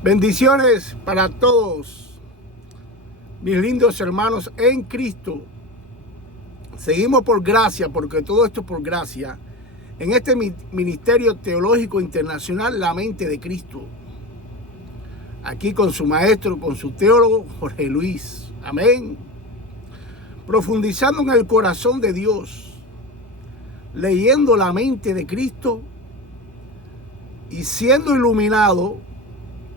Bendiciones para todos, mis lindos hermanos en Cristo. Seguimos por gracia, porque todo esto es por gracia, en este Ministerio Teológico Internacional, La Mente de Cristo. Aquí con su maestro, con su teólogo, Jorge Luis. Amén. Profundizando en el corazón de Dios, leyendo la mente de Cristo y siendo iluminado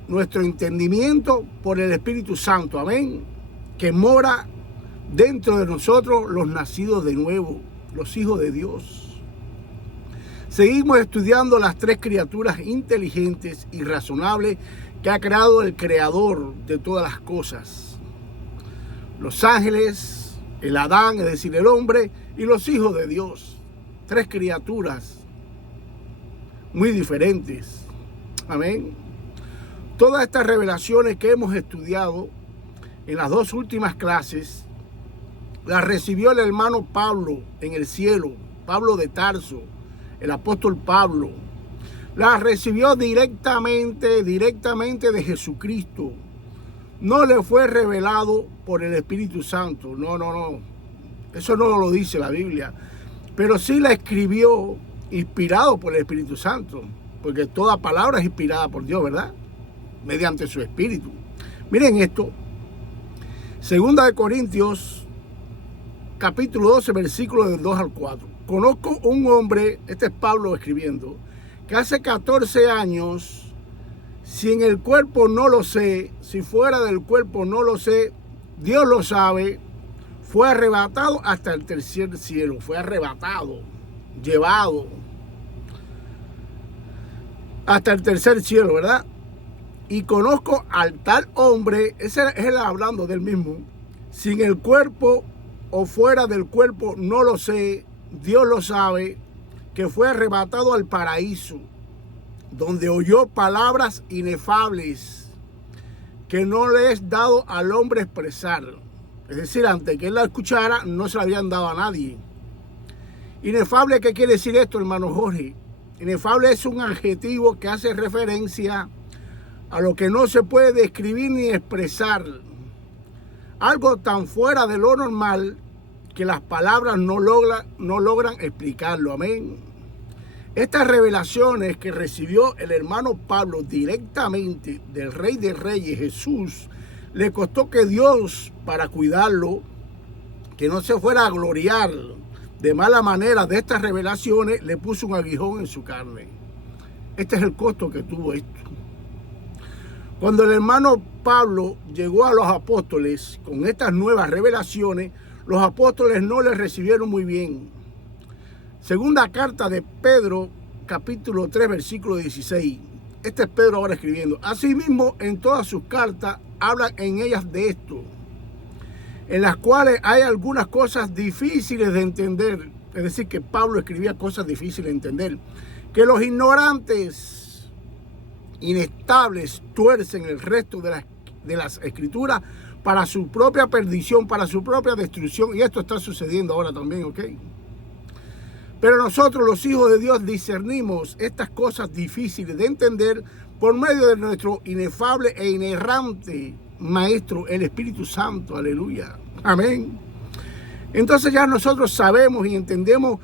nuestro entendimiento por el Espíritu Santo, amén, que mora dentro de nosotros, los nacidos de nuevo, los hijos de Dios. Seguimos estudiando las tres criaturas inteligentes y razonables que ha creado el Creador de todas las cosas: los ángeles, el Adán, es decir, el hombre, y los hijos de Dios. Tres criaturas muy diferentes, amén. Todas estas revelaciones que hemos estudiado en las dos últimas clases las recibió el hermano Pablo en el cielo, Pablo de Tarso, el apóstol Pablo. Las recibió directamente de Jesucristo. No le fue revelado por el Espíritu Santo. No. Eso no lo dice la Biblia. Pero sí la escribió inspirado por el Espíritu Santo. Porque toda palabra es inspirada por Dios, ¿verdad? Mediante su Espíritu. Miren esto. 2 de Corintios, capítulo 12, versículos del 2 al 4. Conozco un hombre, este es Pablo escribiendo, que hace 14 años, si en el cuerpo no lo sé, si fuera del cuerpo no lo sé, Dios lo sabe, fue arrebatado hasta el tercer cielo. Fue arrebatado, llevado hasta el tercer cielo, ¿verdad? Y conozco al tal hombre, ese es él hablando del mismo, sin el cuerpo o fuera del cuerpo, no lo sé, Dios lo sabe, que fue arrebatado al paraíso, donde oyó palabras inefables que no le es dado al hombre expresar. Es decir, antes que él la escuchara, no se la habían dado a nadie. Inefable, ¿qué quiere decir esto, hermano Jorge? Inefable es un adjetivo que hace referencia a lo que no se puede describir ni expresar. Algo tan fuera de lo normal que las palabras no logran explicarlo. Amén. Estas revelaciones que recibió el hermano Pablo directamente del Rey de Reyes, Jesús, le costó que Dios, para cuidarlo, que no se fuera a gloriar de mala manera de estas revelaciones, le puso un aguijón en su carne. Este es el costo que tuvo esto. Cuando el hermano Pablo llegó a los apóstoles con estas nuevas revelaciones, los apóstoles no les recibieron muy bien. Segunda carta de Pedro, capítulo 3, versículo 16. Este es Pedro ahora escribiendo. Asimismo, en todas sus cartas hablan en ellas de esto, en las cuales hay algunas cosas difíciles de entender. Es decir, que Pablo escribía cosas difíciles de entender, que los ignorantes, inestables, tuercen el resto de las escrituras para su propia perdición, para su propia destrucción. Y esto está sucediendo ahora también, ¿ok? Pero nosotros, los hijos de Dios, discernimos estas cosas difíciles de entender por medio de nuestro inefable e inerrante Maestro, el Espíritu Santo. Aleluya. Amén. Entonces ya nosotros sabemos y entendemos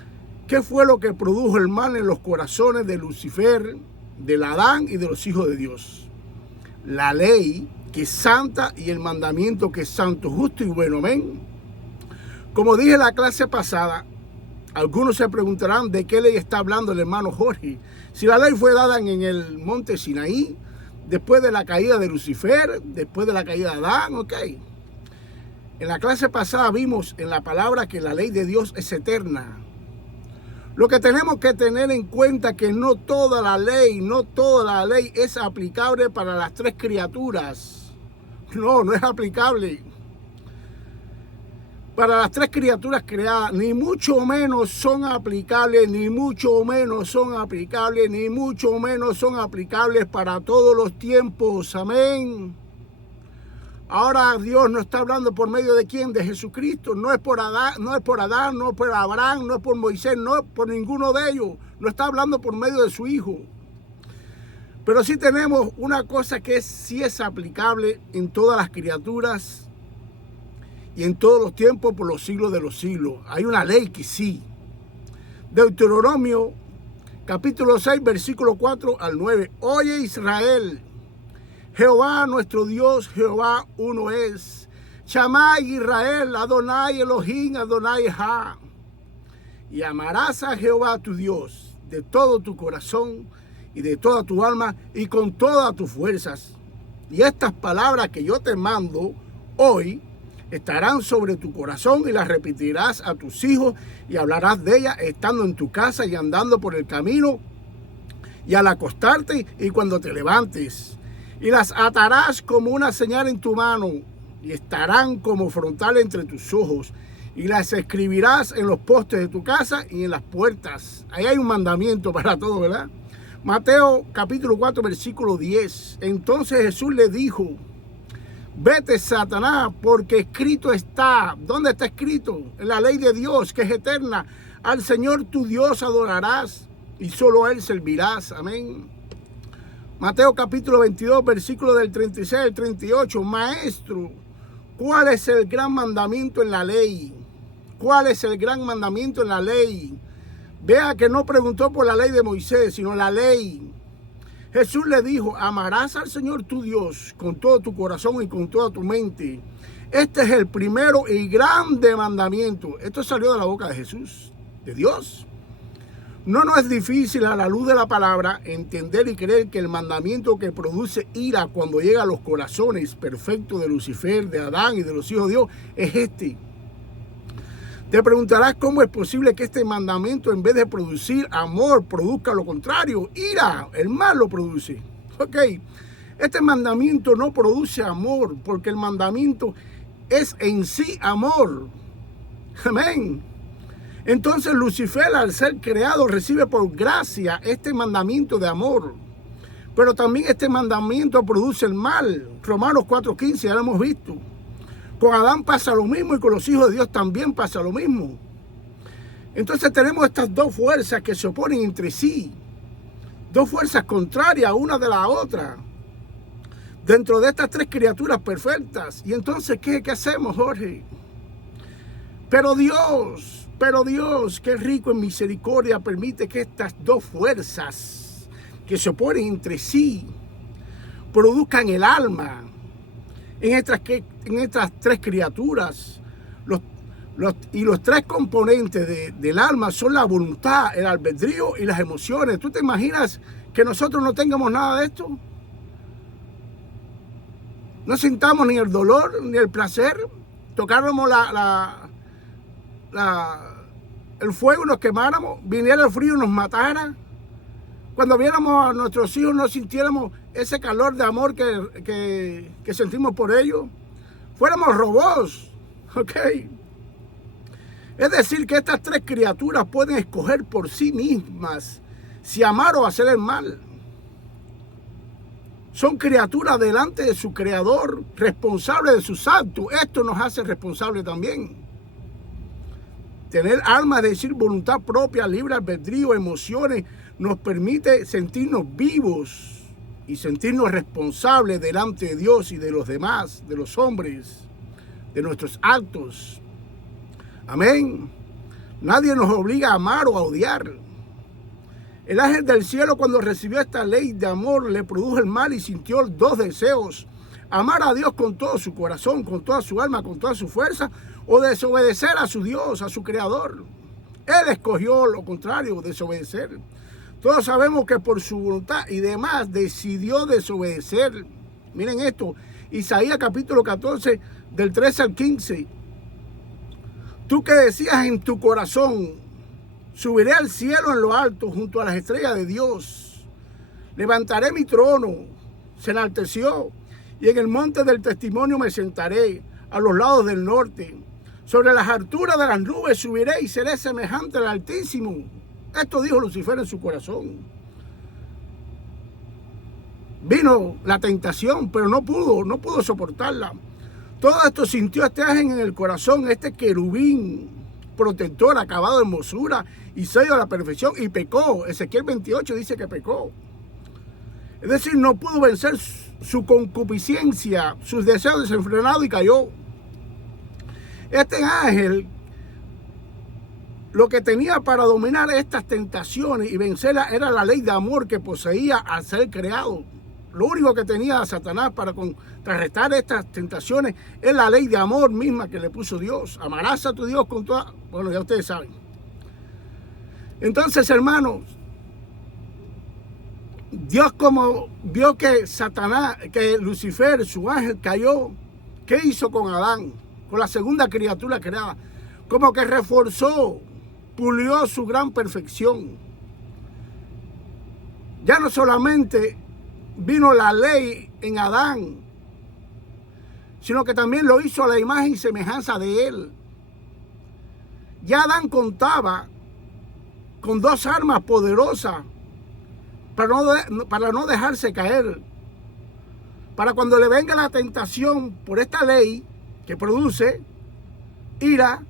qué fue lo que produjo el mal en los corazones de Lucifer, del Adán y de los hijos de Dios. La ley que es santa y el mandamiento que es santo, justo y bueno. Amén. Como dije en la clase pasada, algunos se preguntarán de qué ley está hablando el hermano Jorge. Si la ley fue dada en el monte Sinaí, después de la caída de Lucifer, después de la caída de Adán, ok. En la clase pasada vimos en la palabra que la ley de Dios es eterna. Lo que tenemos que tener en cuenta es que no toda la ley es aplicable para las tres criaturas. No es aplicable para las tres criaturas creadas, ni mucho menos son aplicables, ni mucho menos son aplicables para todos los tiempos. Amén. Ahora Dios no está hablando por medio de quién, de Jesucristo. No es por Adán, no es por Abraham, no es por Moisés, no es por ninguno de ellos. No está hablando por medio de su Hijo. Pero sí tenemos una cosa que sí es aplicable en todas las criaturas y en todos los tiempos por los siglos de los siglos. Hay una ley que sí. Deuteronomio capítulo 6, versículo 4 al 9. Oye Israel, Jehová nuestro Dios, Jehová uno es. Shammai Israel, Adonai Elohim, Adonai Echad. Y amarás a Jehová tu Dios de todo tu corazón y de toda tu alma y con todas tus fuerzas. Y estas palabras que yo te mando hoy estarán sobre tu corazón y las repetirás a tus hijos y hablarás de ellas estando en tu casa y andando por el camino y al acostarte y cuando te levantes. Y las atarás como una señal en tu mano y estarán como frontal entre tus ojos. Y las escribirás en los postes de tu casa y en las puertas. Ahí hay un mandamiento para todo, ¿verdad? Mateo capítulo 4, versículo 10. Entonces Jesús le dijo, vete, Satanás, porque escrito está. ¿Dónde está escrito? En la ley de Dios, que es eterna. Al Señor tu Dios adorarás y solo a Él servirás. Amén. Mateo capítulo 22, versículo del 36 al 38. Maestro, ¿cuál es el gran mandamiento en la ley? ¿Cuál es el gran mandamiento en la ley? Vea que no preguntó por la ley de Moisés, sino la ley. Jesús le dijo, amarás al Señor tu Dios con todo tu corazón y con toda tu mente. Este es el primero y grande mandamiento. Esto salió de la boca de Jesús, de Dios. No nos es difícil a la luz de la palabra entender y creer que el mandamiento que produce ira cuando llega a los corazones perfectos de Lucifer, de Adán y de los hijos de Dios es este. Te preguntarás cómo es posible que este mandamiento, en vez de producir amor, produzca lo contrario, ira. El mal lo produce. Ok, este mandamiento no produce amor, porque el mandamiento es en sí amor. Amén. Entonces Lucifer, al ser creado, recibe por gracia este mandamiento de amor. Pero también este mandamiento produce el mal. Romanos 4:15, ya lo hemos visto. Con Adán pasa lo mismo y con los hijos de Dios también pasa lo mismo. Entonces tenemos estas dos fuerzas que se oponen entre sí. Dos fuerzas contrarias una de la otra. Dentro de estas tres criaturas perfectas. Y entonces, ¿qué hacemos, Jorge? Pero Dios, que es rico en misericordia, permite que estas dos fuerzas que se oponen entre sí produzcan el alma en estas tres criaturas. Los tres componentes del alma son la voluntad, el albedrío y las emociones. ¿Tú te imaginas que nosotros no tengamos nada de esto? No sintamos ni el dolor ni el placer, tocáramos el fuego y nos quemáramos, viniera el frío y nos matara. Cuando viéramos a nuestros hijos no sintiéramos ese calor de amor que sentimos por ellos. Fuéramos robots, ¿ok? Es decir, que estas tres criaturas pueden escoger por sí mismas si amar o hacer el mal. Son criaturas delante de su creador, responsables de sus actos. Esto nos hace responsables también. Tener alma, es decir, voluntad propia, libre albedrío, emociones, nos permite sentirnos vivos y sentirnos responsables delante de Dios y de los demás, de los hombres, de nuestros actos. Amén. Nadie nos obliga a amar o a odiar. El ángel del cielo, cuando recibió esta ley de amor, le produjo el mal y sintió dos deseos: amar a Dios con todo su corazón, con toda su alma, con toda su fuerza, o desobedecer a su Dios, a su creador. Él escogió lo contrario, desobedecer. Todos sabemos que por su voluntad y demás decidió desobedecer. Miren esto, Isaías capítulo 14, del 13 al 15. Tú que decías en tu corazón, subiré al cielo en lo alto junto a las estrellas de Dios. Levantaré mi trono, se enalteció, y en el monte del testimonio me sentaré, a los lados del norte. Sobre las alturas de las nubes subiré y seré semejante al Altísimo. Esto dijo Lucifer en su corazón. Vino la tentación, pero no pudo soportarla. Todo esto sintió este ángel en el corazón, este querubín protector, acabado de hermosura y sello a la perfección, y pecó. Ezequiel 28 dice que pecó. Es Es decir, no pudo vencer su concupiscencia, sus deseos desenfrenados y cayó. Este ángel lo que tenía para dominar estas tentaciones y vencerlas era la ley de amor que poseía al ser creado. Lo único que tenía Satanás para contrarrestar estas tentaciones es la ley de amor misma que le puso Dios. Amarás a tu Dios con toda... Bueno, ya ustedes saben. Entonces, hermanos, Dios, como vio que Satanás, que Lucifer, su ángel, cayó, ¿qué hizo con Adán? Con la segunda criatura creada. Como que reforzó, pulió su gran perfección. Ya no solamente vino la ley en Adán, sino que también lo hizo a la imagen y semejanza de él. Ya Adán contaba con dos armas poderosas para no dejarse caer. Para cuando le venga la tentación por esta ley que produce ira,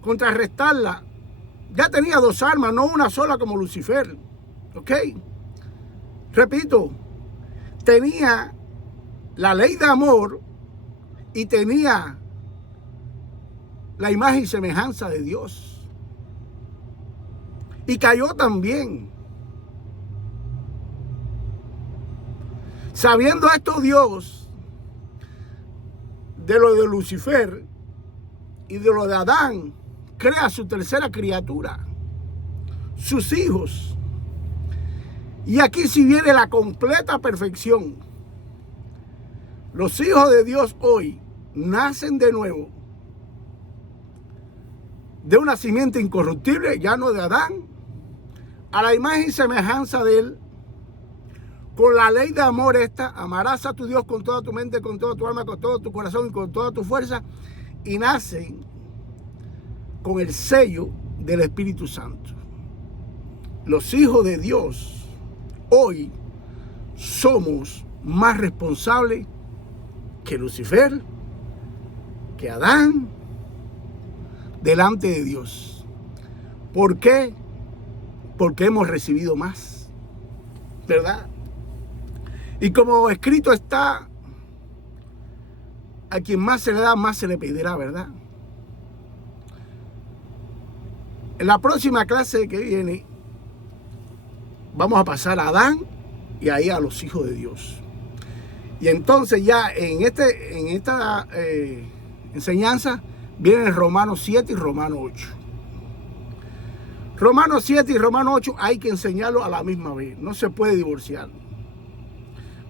contrarrestarla. Ya tenía dos armas, no una sola como Lucifer. ¿Ok? Repito, tenía la ley de amor y tenía la imagen y semejanza de Dios. Y cayó también. Sabiendo esto Dios, de lo de Lucifer y de lo de Adán, crea su tercera criatura, sus hijos. Y aquí sí viene la completa perfección. Los hijos de Dios hoy nacen de nuevo de una simiente incorruptible, ya no de Adán, a la imagen y semejanza de él, con la ley de amor esta: amarás a tu Dios con toda tu mente, con toda tu alma, con todo tu corazón y con toda tu fuerza, y nacen con el sello del Espíritu Santo. Los hijos de Dios hoy somos más responsables que Lucifer, que Adán, delante de Dios. ¿Por qué? Porque hemos recibido más, ¿verdad? Y como escrito está, a quien más se le da, más se le pedirá, ¿verdad? En la próxima clase que viene, vamos a pasar a Adán y ahí a los hijos de Dios. Y entonces ya en esta enseñanza vienen Romanos 7 y Romanos 8. Romanos 7 y Romanos 8 hay que enseñarlo a la misma vez. No se puede divorciar.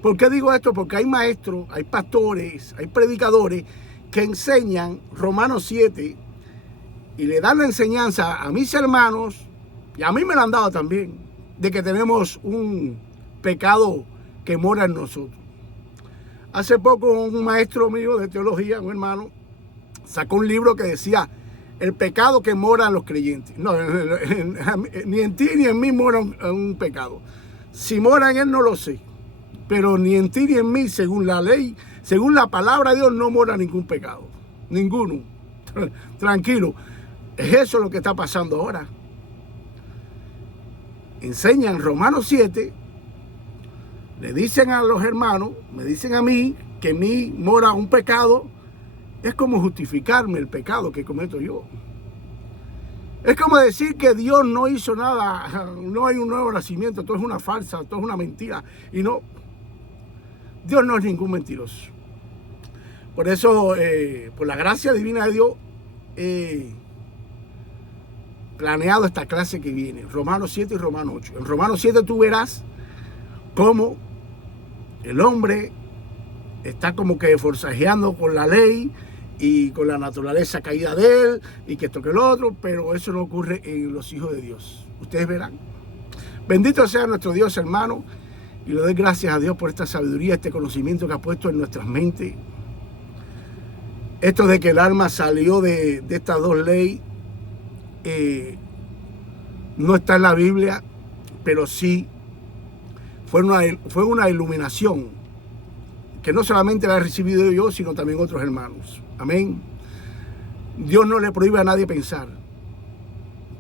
¿Por qué digo esto? Porque hay maestros, hay pastores, hay predicadores que enseñan Romanos 7 y le dan la enseñanza a mis hermanos, y a mí me la han dado también, de que tenemos un pecado que mora en nosotros. Hace poco un maestro mío de teología, un hermano, sacó un libro que decía el pecado que mora en los creyentes. No, ni en ti ni en mí mora un pecado. Si mora en él no lo sé, pero ni en ti ni en mí, según la ley, según la palabra de Dios, no mora ningún pecado. Ninguno. Tranquilo. Es eso lo que está pasando ahora. Enseñan Romanos 7, le dicen a los hermanos, me dicen a mí, que en mí mora un pecado. Es como justificarme el pecado que cometo yo. Es como decir que Dios no hizo nada, no hay un nuevo nacimiento, todo es una farsa, todo es una mentira. Y no, Dios no es ningún mentiroso. Por eso, por la gracia divina de Dios, planeado esta clase que viene, Romanos 7 y Romanos 8. En Romanos 7 tú verás cómo el hombre está como que forcejeando con la ley y con la naturaleza caída de él, y que esto que lo otro, pero eso no ocurre en los hijos de Dios. Ustedes verán. Bendito sea nuestro Dios, hermano, y le doy gracias a Dios por esta sabiduría, este conocimiento que ha puesto en nuestras mentes. Esto de que el alma salió de estas dos leyes, no está en la Biblia, pero sí fue una iluminación que no solamente la he recibido yo, sino también otros hermanos. Amén. Dios no le prohíbe a nadie pensar.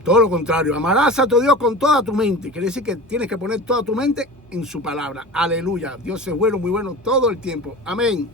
Todo lo contrario, amarás a tu Dios con toda tu mente. Quiere decir que tienes que poner toda tu mente en su palabra. Aleluya. Dios es bueno, muy bueno todo el tiempo. Amén.